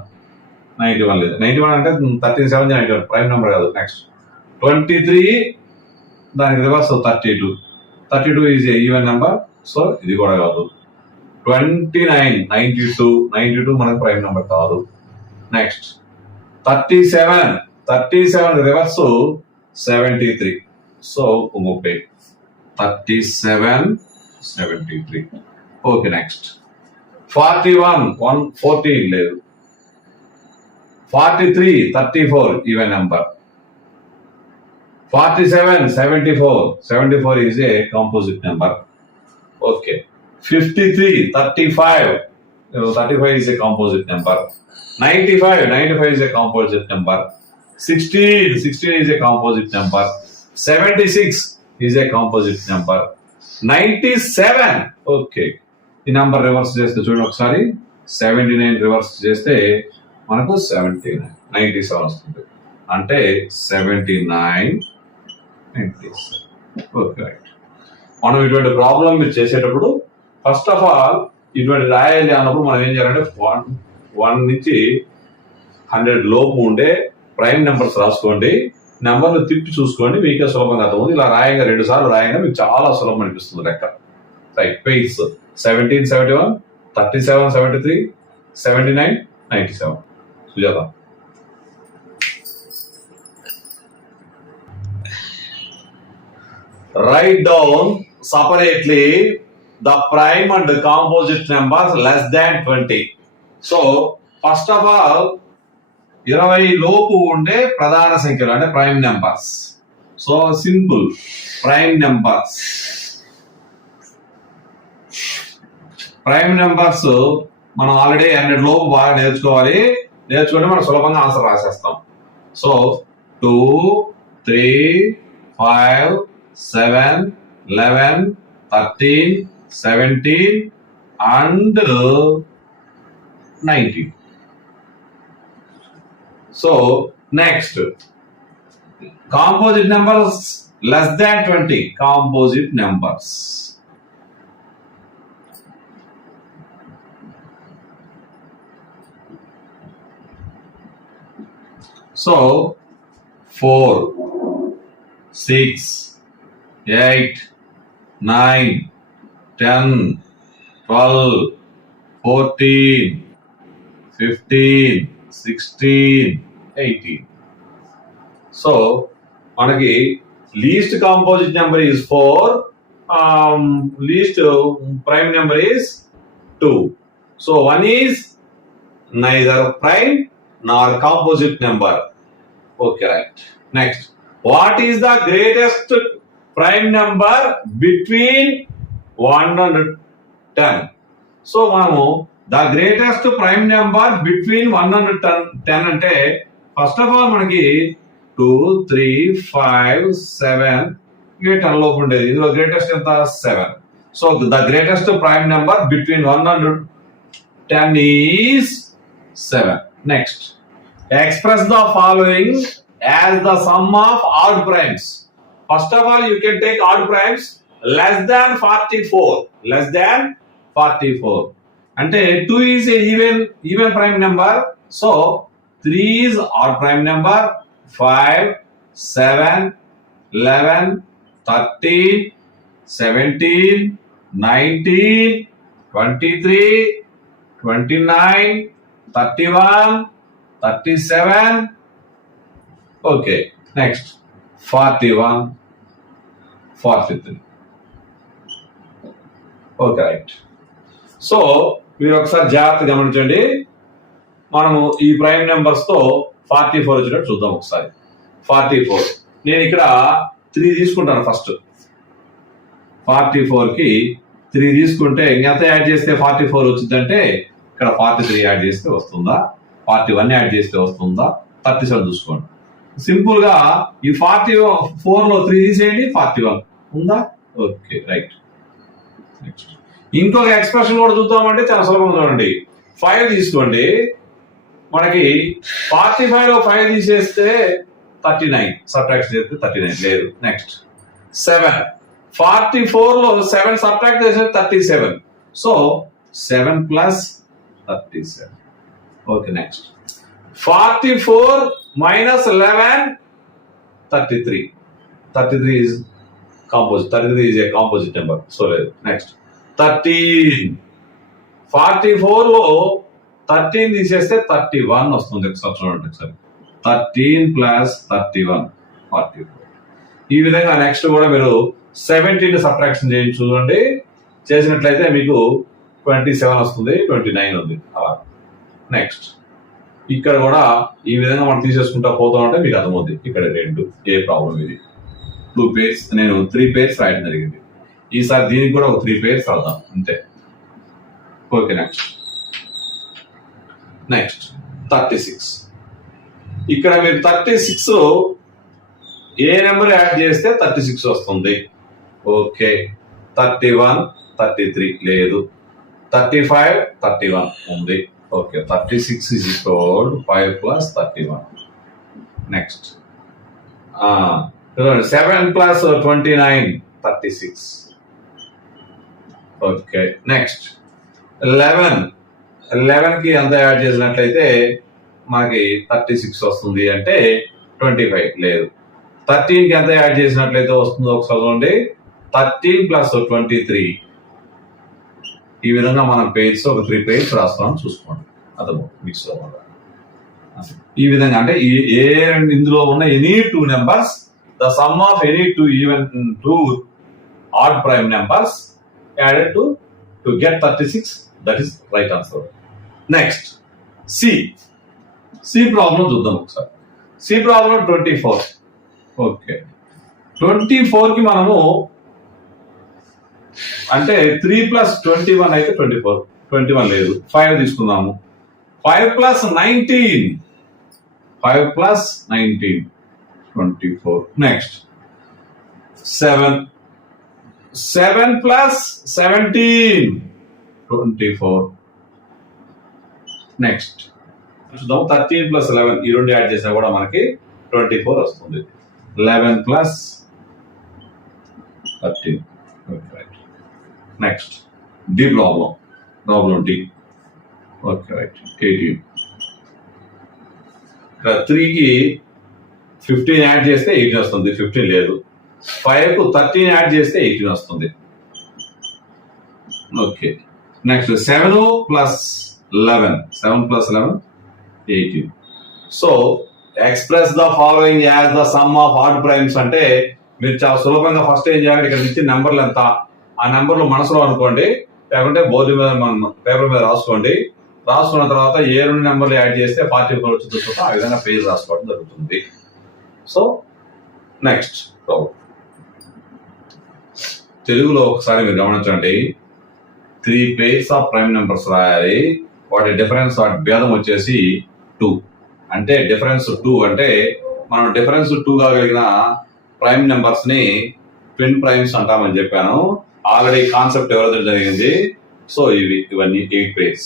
లేదు. 91 అంటే 13 7 91 ప్రైమ్ నెంబర్ కాదు. నెక్స్ట్ 23 దానికి reverse 32 32 is a even number, so ఇది కూడా కాదు. 29, 92 మనకు ప్రైమ్ నెంబర్ కాదు. Next 37 reverse 73, so 30. 37, 73. Okay, next 41, 14 లేదు. 43, 34 even number. 47, 74 is a composite number. Okay. 53, 35 is a composite number. 95 is a composite number. 16 is a composite number. 76 is a composite number. 97, okay. ఈ number reverse చేస్తే చూడండి ఒకసారి. 79 reverse చేస్తే మనకు 97 వస్తుంది. అంటే 79, 97. Okay, right. మనం ఇటువంటి ప్రాబ్లం మీరు చేసేటప్పుడు ఫస్ట్ ఆఫ్ ఆల్ ఇటువంటి రాయాలి అన్నప్పుడు మనం ఏం చేయాలంటే 1 నుంచి 100 లోపు ఉండే ప్రైమ్ నెంబర్స్ రాసుకోండి. నెంబర్లు తిప్పి చూసుకోండి, మీకే సులభంగా అర్థమవుతుంది. ఇలా రాయంగా 2 సార్లు రాయంగా మీకు చాలా సులభం అనిపిస్తుంది లెక్క. Right, page 17, 71, 37, 73, 79, 97. Sujatha. Write down separately the prime and composite numbers less than 20. So, first of all, 20 లోపు ఉండే ప్రధాన సంఖ్యలు అంటే prime numbers. So simple, prime numbers మనం ఆల్రెడీ 100 లోపు బాగా నేర్చుకుంటే మనం సులభంగా answer రాసేస్తాం. So 2, 3, 5, 7, 11, 13, 17 and 19. So next, composite numbers less than 20. Composite numbers. So 4, 6, 8, 9, 10, 12, 14, 15, 16, 18. So మనకి least composite number is 4, least prime number is 2. So 1 is neither prime nor composite number. Okay, right. Next, what is the greatest prime number between 1 and 10? So మనము the greatest prime number between 1 and 10 అంటే first of all మనకి 2, 3, 5, 7 ఇవి 10 లోపు ఉండేది. ఇందులో greatest ఎంత? 7. So the greatest prime number between 1 and 10 is 7. Next, express the following as the sum of odd primes. First of all, you can take odd primes less than 44. Less than 44. Ante 2 is a even prime number. So 3 is odd prime number. 5, 7, 11, 13, 17, 19, 23, 29, 31, 37. Okay, next 41, 43. Okay, right. So మీరు ఒకసారి జాగ్రత్తగా గమనించండి. మనము ఈ prime numbers తో 44 వచ్చినట్టు చూద్దాం ఒకసారి. 44 నేను ఇక్కడ 3 తీసుకుంటాను. ఫస్ట్ 44 కి 3 తీసుకుంటే ఎంత యాడ్ చేస్తే 44 వచ్చిందంటే ఇక్కడ 43 యాడ్ చేస్తే వస్తుందా, 41 యాడ్ చేస్తే వస్తుందా, 37 చూసుకోండి. సింపుల్ గా ఈ 44 లో 3 తీసేయండి, 41 ఉందా? Okay, right. నెక్స్ట్ ఇంకొక ఎక్స్ప్రెషన్ కూడా చూద్దామంటే చాలా సులభంగా చూడండి. 5 తీసుకోండి. మనకి 45 లో 5 తీసేస్తే 39, సబ్ట్రాక్ట్ చేస్తే 39 లేదు. నెక్స్ట్ 7, 44 లో 7 సబ్ట్రాక్ట్ చేస్తే 37. So 7 plus 37. Okay, next 44 minus 11, 33. 33 is composite 33 is a composite number. So లేదు. నెక్స్ట్ 13. 44 లో 13 తీసేస్తే 31 వస్తుంది. ఒకసారి చూడండి ఒకసారి. 13 ప్లస్ 31 44. ఈ విధంగా నెక్స్ట్ కూడా మీరు 17 సబ్ట్రాక్షన్ చేయించి చూడండి. చేసినట్లయితే మీకు 27 వస్తుంది, 29 ఉంది. అలా నెక్స్ట్ ఇక్కడ కూడా ఈ విధంగా మనం తీసేసుకుంటా పోతా ఉంటే మీకు అర్థమవుతుంది. ఇక్కడ 2 ఏ ప్రాబ్లం ఇది. 2 pairs నేను 3 pairs రాయడం జరిగింది. ఈసారి దీనికి కూడా ఒక 3 pairs రాద్దాం అంతే. Okay next 36. ఇక్కడ మీరు 36 లో ఏ నెంబర్ యాడ్ చేస్తే 36 వస్తుంది. ఓకే 31 33 లేదు, 35 31 ఉంది. Okay 36 is equal to 5 plus 31. Next 7 plus 29 36. Okay next 11 కి ఎంత యాడ్ చేసినట్లయితే మనకి 36 వస్తుంది అంటే 25 లేదు. 13 కి ఎంత యాడ్ చేసినట్లయితే వస్తుందో ఒకసారి చూడండి. 13 plus 23. ఈ విధంగా మనం పేర్స్ ఒక 3 pairs రాస్తాం చూసుకోండి. అర్థం మిక్స్ అవ్వాలి. ఈ విధంగా అంటే ఇందులో ఉన్న any 2 numbers, the sum of any 2 odd prime numbers added to get 36. That is right answer. Next C problem చూద్దాం ఒకసారి. C problem 24. ఓకే 24 కి మనము అంటే 3 plus 21 అయితే 24. 21 లేదు, 5 తీసుకుందాము. 5 plus 19. 5 plus 19 24. Next 7 plus 17 24. Next చూద్దాం. 13 plus 11 ఈ రెండు యాడ్ చేసినా కూడా మనకి 24 వస్తుంది. 11 plus 13. Next D problem D. Okay right 18. ఇక్కడ 3 కి 15 యాడ్ చేస్తే 18 వస్తుంది. 15 లేదు. 5 కు 13 యాడ్ చేస్తే 18 వస్తుంది. Okay next 7 plus 11. 7 plus 11 18. So express the following as the sum of odd primes అంటే మీరు చాలా సులభంగా ఫస్ట్ ఏం చేయాలి, ఇక్కడ నుంచి నెంబర్లు ఎంత ఆ నెంబర్లు మనసులో అనుకోండి, లేకుంటే బోర్డు మీద పేపర్ మీద రాసుకోండి. రాసుకున్న తర్వాత ఏ 2 నెంబర్లు యాడ్ చేస్తే 44 వచ్చిందో ఆ విధంగా పేజ్ రాసుకోవడం జరుగుతుంది. సో నెక్స్ట్ తెలుగులో ఒకసారి మీరు గమనించండి. 3 pairs ఆఫ్ ప్రైమ్ నెంబర్స్ రాయాలి. వాటి డిఫరెన్స్ వాటి భేదం వచ్చేసి 2. అంటే డిఫరెన్స్ 2 అంటే మనం డిఫరెన్స్ 2 కాగలిగిన ప్రైమ్ నెంబర్స్ ని ట్విన్ ప్రైమ్స్ అంటామని చెప్పాను. ఆల్రెడీ కాన్సెప్ట్ ఎవరైతే జరిగింది. సో ఇవన్నీ 8 pairs.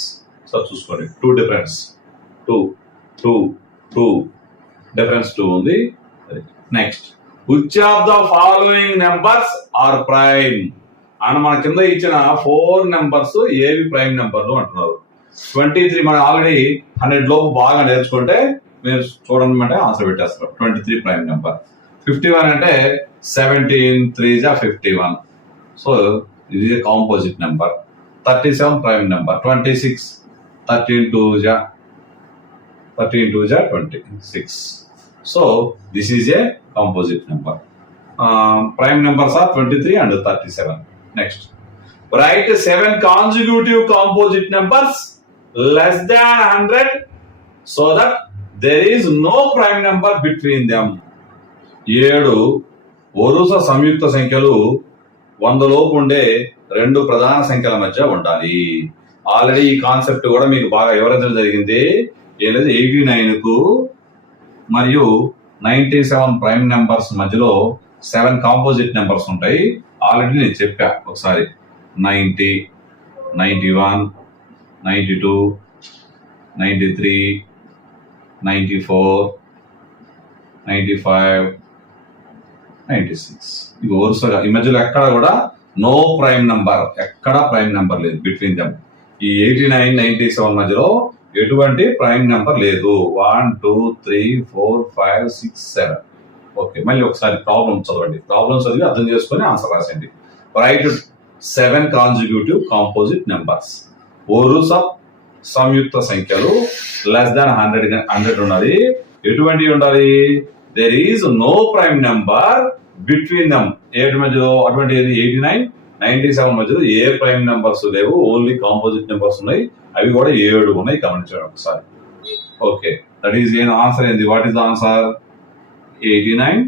సో చూసుకోండి 2 డిఫరెన్స్ 2 డిఫరెన్స్ 2 ఉంది. Next which of the following numbers are prime అని మన కింద ఇచ్చిన 4 నెంబర్స్ ఏవి ప్రైమ్ నెంబర్లు అంటున్నారు. 23 మనం ఆల్రెడీ 100 లోపు బాగా నేర్చుకుంటే మీరు చూడండి అంటే ఆన్సర్ పెట్టేస్తారు. 23 ప్రైమ్ నెంబర్. 51 అంటే 17 3 51. సో ఇది composite number. 37 prime number. 26 13 2 26. So this is a composite number. Prime numbers are 23 and 37. Next right 7 consecutive composite numbers less than 100 so that there is no prime number between them. 7 వరుస సంయుక్త సంఖ్యలు 100 లోపు ఉండే 2 ప్రధాన సంఖ్యల మధ్య ఉండాలి. Already ఈ concept కూడా మీకు బాగా వివరించడం జరిగింది. 89 కు మరియు 97 ప్రైమ్ నెంబర్స్ మధ్యలో 7 కాంపోజిట్ నెంబర్స్ ఉంటాయి. ఆల్రెడీ నేను చెప్పా ఒకసారి. 90 91 92 93 94 95 96. ఇవి వరుసగా ఈ మధ్యలో ఎక్కడ కూడా నో ప్రైమ్ నంబర్, ఎక్కడ ప్రైమ్ నెంబర్ లేదు బిట్వీన్ దెమ్. ఈ 89 97 మధ్యలో ఎటువంటి ప్రైమ్ నెంబర్ లేదు. 1 2 3 4 5 6 7 ఓకే, మళ్ళీ ఒకసారి ప్రాబ్లం చదవండి. ప్రాబ్లం చదివి అర్థం చేసుకొని ఆన్సర్ రాసండి. Write 7 consecutive composite numbers. ఓరు సంయుక్త సంఖ్యలు లెస్ దాన్ 100 ఉండాలి. ఎటువంటివి ఉండాలి? There is no prime number between them. ఏటి మధ్యలో అటువంటి 89, 97 మధ్యలో ఏ ప్రైమ్ నెంబర్స్ లేవు, ఓన్లీ కాంపోజిట్ నెంబర్స్ ఉన్నాయి. అవి కూడా 7 ఉన్నాయి. గమనించండి ఒకసారి. ఓకే, దట్ ఈస్ ఆన్సర్ ఏంది? What is the answer? 89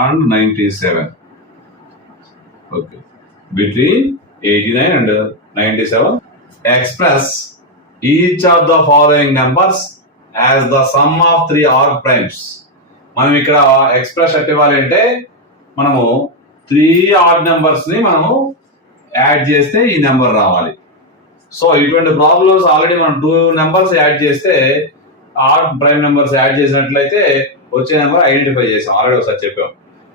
and 97. Okay, between 89 and 97. Express each of the following numbers as the sum of 3 odd primes. మనం ఇక్కడ ఎక్స్ప్రెస్ ఎట్ ఇవ్వాలి అంటే మనము 3 ఆడ్ నెంబర్స్ ని మనము యాడ్ చేస్తే ఈ నెంబర్ రావాలి. సో ఇటువంటి ప్రాబ్లమ్స్ ఆల్రెడీ మనం 2 నెంబర్స్ యాడ్ చేస్తే ఆడ్ ప్రైమ్ నెంబర్స్ యాడ్ చేసినట్లయితే వచ్చే నెంబర్ ఐడెంటిఫై చేసాం, ఆల్రెడీ ఒకసారి చెప్పాం.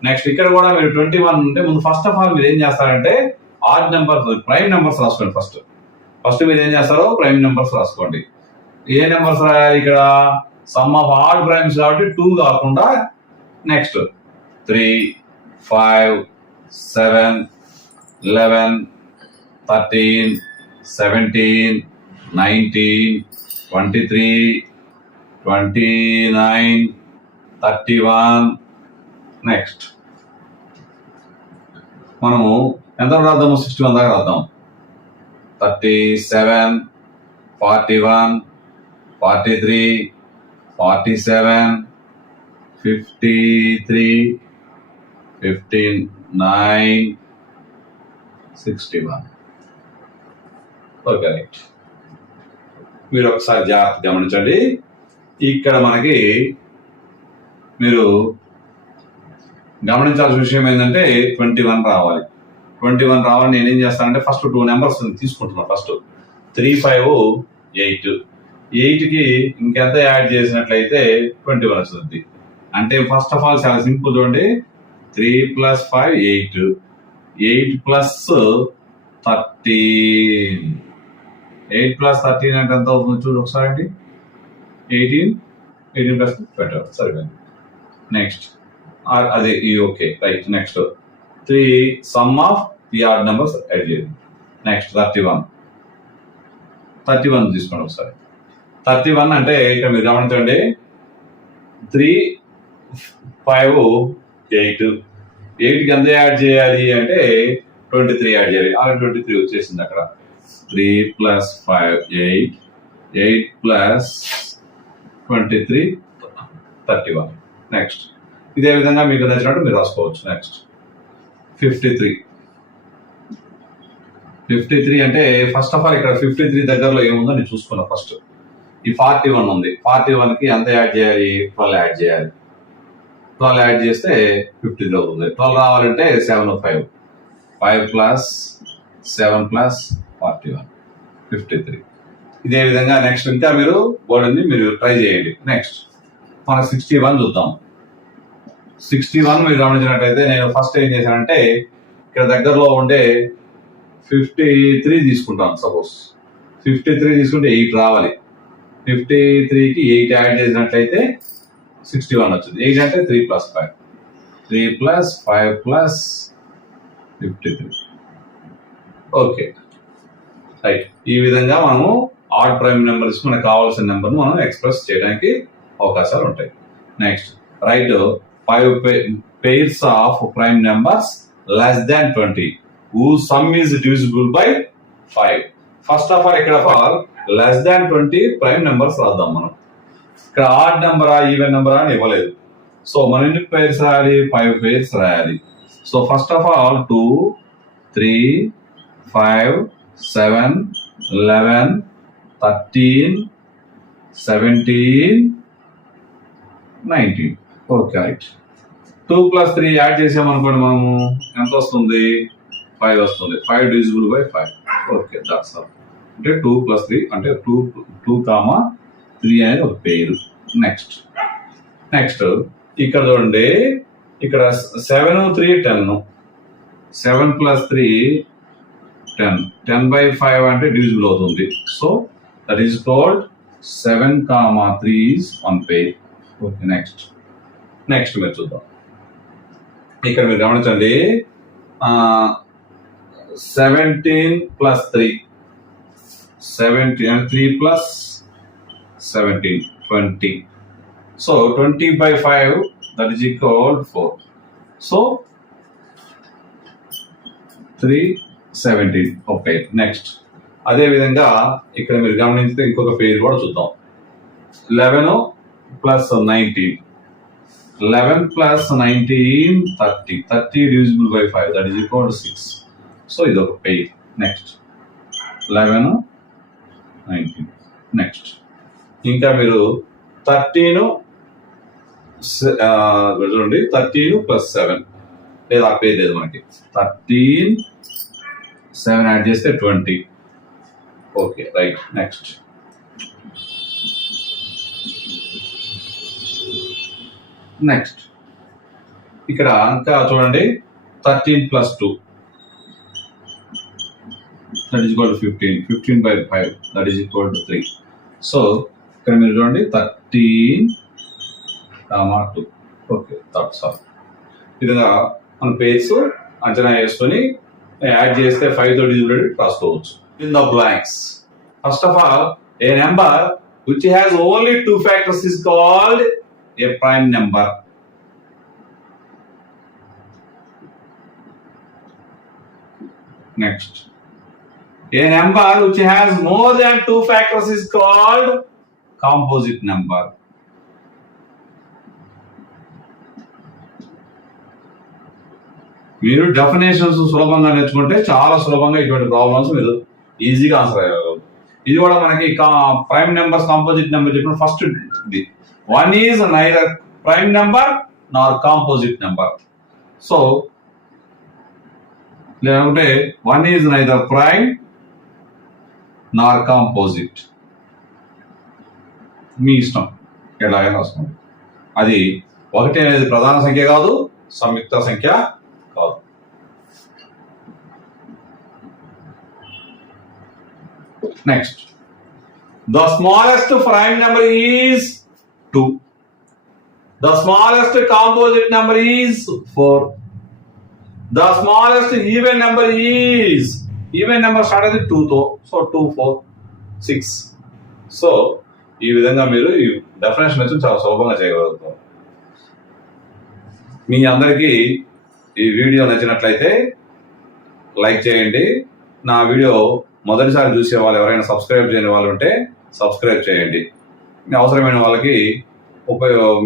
నెక్స్ట్ ఇక్కడ కూడా మీరు 21 ఉంటే ముందు ఫస్ట్ ఆఫ్ ఆల్ మీరు ఏం చేస్తారంటే ఆడ్ నెంబర్స్ ప్రైమ్ నెంబర్స్ రాసుకోండి. ఫస్ట్ మీరు ఏం చేస్తారో ప్రైమ్ నెంబర్స్ రాసుకోండి. ఏ నెంబర్స్ రాయాలి ఇక్కడ? సమ్ ఆఫ్ ఆడ్ ప్రైమ్స్ కాబట్టి 2 కాకుండా నెక్స్ట్ 3, 5, 7, 11, 13, 17, 19, 23, 29, 31. నెక్స్ట్ మనము ఎంత రాద్దాము? 61 దాకా రాద్దాం. 37, 41, 43, 47, 53, 59, 61. Okay, right. మీరు ఒకసారి జాగ్రత్త గమనించండి. ఇక్కడ మనకి మీరు గమనించాల్సిన విషయం ఏంటంటే 21 రావాలి. 21 రావాలి. నేనేం చేస్తానంటే ఫస్ట్ 2 నెంబర్స్ తీసుకుంటున్నాను. ఫస్ట్ 3, 5, 8. 8కి ఇంకెంత యాడ్ చేసినట్లయితే 21 వస్తుంది. అంటే ఫస్ట్ ఆఫ్ ఆల్ చాలా సింపుల్ చూడండి. 3 + 5 8, 8 + 13. 8 + 13 అంటే ఎంత అవుతుంది చూడు ఒకసారి. 18 + 20 సరిపోయింది. నెక్స్ట్ అదే okay, right. Next 3 some of the odd numbers add చేయండి. నెక్స్ట్ 31 తీసుకోండి ఒకసారి. 31 అంటే ఇక్కడ మీరు గమనించండి. 3, 5, 8. 8కి ఎంత యాడ్ చేయాలి అంటే 23 యాడ్ చేయాలి. ఆల్రెడీ 23 వచ్చేసింది అక్కడ. 3 + 5 8, 8 + 23 31. నెక్స్ట్ ఇదే విధంగా మీకు నచ్చినట్టు మీరు రాసుకోవచ్చు. నెక్స్ట్ 53 అంటే ఫస్ట్ ఆఫ్ ఆల్ ఇక్కడ 53 దగ్గరలో ఏముందో నేను చూసుకున్నా. ఫస్ట్ ఈ 41 ఉంది. 41కి ఎంత యాడ్ చేయాలి? 12 యాడ్ చేయాలి. 12 యాడ్ చేస్తే 53 అవుతుంది. 12 రావాలంటే 7, 5. 5 + 7 + 41 53. ఇదే విధంగా నెక్స్ట్ ఇంకా మీరు బోర్డుని మీరు ట్రై చేయండి. నెక్స్ట్ మన 61 చూద్దాం. 61 మీరు గమనించినట్టయితే నేను ఫస్ట్ ఏం చేశానంటే ఇక్కడ దగ్గరలో ఉండే 53 తీసుకుంటాను. సపోజ్ 53 తీసుకుంటే 8 రావాలి. 53కి 8 యాడ్ చేసినట్లయితే 61 వచ్చింది. 8 అంటే 3 + 5. 3 + 5 + 53. Okay, right. ఈ విధంగా మనము ఆడ్ ప్రైమ్ నెంబర్స్ మనకు కావాల్సిన నెంబర్ను మనం ఎక్స్ప్రెస్ చేయడానికి అవకాశాలు ఉంటాయి. Next right 5 pairs of prime numbers less than 20 whose sum is divisible by 5. First of all ఇక్కడ లెస్ దాన్ 20 ప్రైమ్ నెంబర్స్ రాద్దాం. మనం ఇక్కడ ఆడ్ నెంబరా ఈవెన్ నెంబరా అని ఇవ్వలేదు. సో మనం ఎన్ని పేర్స్ రాయాలి? 5 పేర్స్ రాయాలి. So first of all 2, 3, 5, 7, 11, 13, 17, 19. Okay, right. 2 + 3 add చేసామనుకోండి మనము ఎంత వస్తుంది? 5 వస్తుంది. 5 divisible by 5. Okay, that's all. అంటే 2 + 3 అంటే 2, 3 అనేది ఒక పేరు. నెక్స్ట్ ఇక్కడ చూడండి. ఇక్కడ 7, 3, 10. 7 + 3 10. 10/5 అంటే డివిజిబుల్ అవుతుంది. So that is called 7, 3 is one pair. Okay, next మీరు చూద్దాం. ఇక్కడ మీరు గమనించండి 17 plus 3 17 and 3 plus 17 20. So 20 by 5 that is equal to 4. So 317. Okay next అదే విధంగా ఇక్కడ మీరు గమనించితే ఇంకొక పేరు కూడా చూద్దాం. 11 plus 19. 11 plus 19 30. 30 divisible by 5 that is equal to 6. So ఇది ఒక పేర్. నెక్స్ట్ 11 19. నెక్స్ట్ ఇంకా మీరు 13 చూడండి 13 plus 7 లేదా ఆ పేరు లేదు మనకి. 13 7 యాడ్ చేస్తే 20. Okay right. నెక్స్ట్ ఇక్కడ ఇంకా చూడండి 13 plus 2 that is equal to 15. 15 by 5 that is equal to 3. So ఇక్కడ మీరు చూడండి 13 2. Okay that's all. ఈ విధంగా మన పేర్స్ అంచనా వేసుకొని యాడ్ చేస్తే 5 తో డివిజన్ రాసుకోవచ్చు. In the blanks first of all A number which has only 2 factors is called a prime number. Next, a number which has more than 2 factors is called composite number. మీరు definitions సులభంగా నేర్చుకుంటే చాలా సులభంగా ఇటువంటి problems మీరు ఈజీగా answer అయ్యగలరు. ఇది కూడా మనకి ప్రైమ్ నెంబర్స్ కాంపోజిట్ నెంబర్ చెప్పిన ఫస్ట్ ఇది. One is neither prime number Nar composite number. So లేదంటే one is neither prime Nar composite, మీ ఇష్టం ఎలాగైనా రాసుకోండి. అది 1 అనేది ప్రధాన సంఖ్య కాదు, సంయుక్త సంఖ్య కాదు. Next, the smallest prime number is 2. The smallest composite number is 4. The smallest even number is, even number started with 2 తో, so 2 4 6. సో ఈ విధంగా మీరు ఈ డెఫినేషన్ వచ్చి చాలా సులభంగా చేయగలుగుతారు. మీ అందరికీ ఈ వీడియో నచ్చినట్లయితే లైక్ చేయండి. నా వీడియో మొదటిసారి చూసే వాళ్ళు ఎవరైనా సబ్స్క్రైబ్ చేయని వాళ్ళు ఉంటే సబ్స్క్రైబ్ చేయండి. అవసరమైన వాళ్ళకి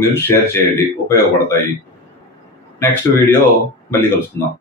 మీరు షేర్ చేయండి, ఉపయోగపడతాయి. నెక్స్ట్ వీడియో మళ్ళీ కలుసుకుందాం.